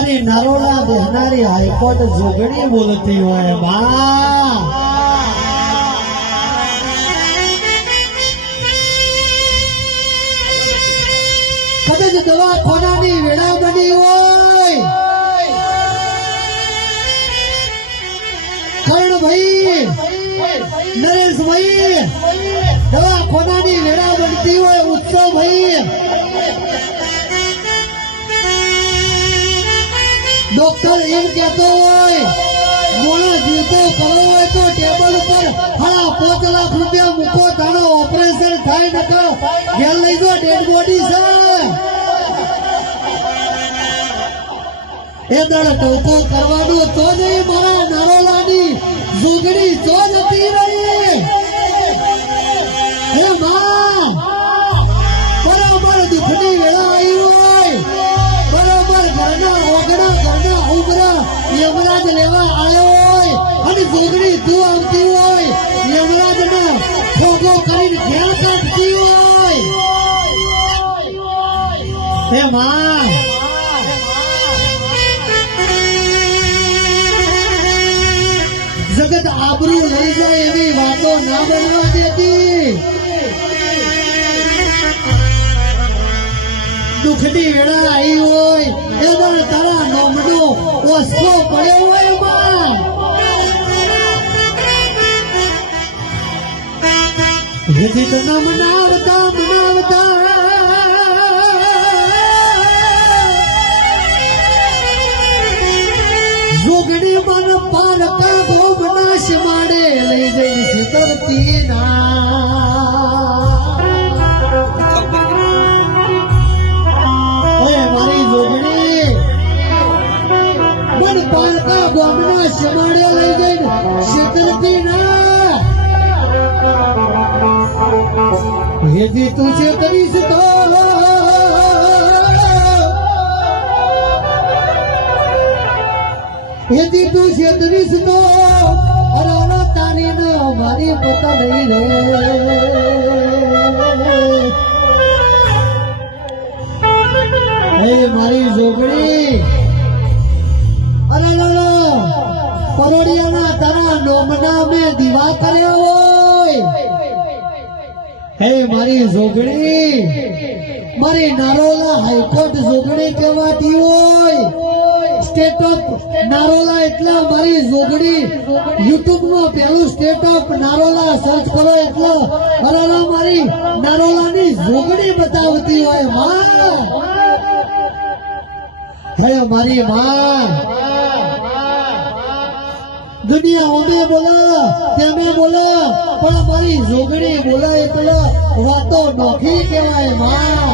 મારી નરોલા બહેનારી હાઈકોર્ટ જોગણી બોલતી હોય બા કદાચ દવાખાનાની વેળા બની હોય. કર્ણભાઈ, નરેશભાઈ, દવાખાનાની ડોક્ટર એમ કહેતો હોય, મોણો જીવતો કરવો હોય તો ટેબલ ઉપર હા, પાંચ લાખ રૂપિયા મૂકો, તારો ઓપરેશન થાય નકો ઘેર લઈ જો ડેડ બોડી છે. એ દળ ટોકો કરવાનો તો નહીં, મારા નારોલાની જોગણી તો નથી રહી. હે માં અને જોગણી આવતી હોય યમરાજનો ભોગો કરીને ઘેર કાઢતી હોય. હે માં. જગત આબરૂ લઈ જાય એવી વાતો ના બનવા દેતી. દુઃખની વેળા આવી હોય એમાં તારા નોમનો ઓછો પડ્યો હોય. હજી તો મનાવતા જોગણી મન પારકા ગોમના શમાડે લઈ જઈ સુતરતી ના. મારી જોગણી મન પારકા ગોમના શમાડે લઈ જઈ સુતરતી ના. હેજી તું છે કરીશ તો અરાણા તારી નો મારી પોતા નહીં રે હે મારી જોગડી અરે લો પરોડિયાના તારા નોમના મેં દીવા કર્યો હોય. હે મારી જોગણી મારી નારોલા હાઈકોર્ટ જોગણી કહેવાતી હોય. સ્ટેટ ઓફ નારોલા એટલે મારી જોગણી યુટ્યુબમાં પહેલું સ્ટેટ ઓફ નારોલા સર્ચ કરો એટલે બરાબર મારી નારોલાની જોગણી બતાવતી હોય. માં હે મારી માં દુનિયા અમે બોલો તમે બોલો પણ મારી જોગણી બોલે એટલે વાતો નોખી કહેવાયમાં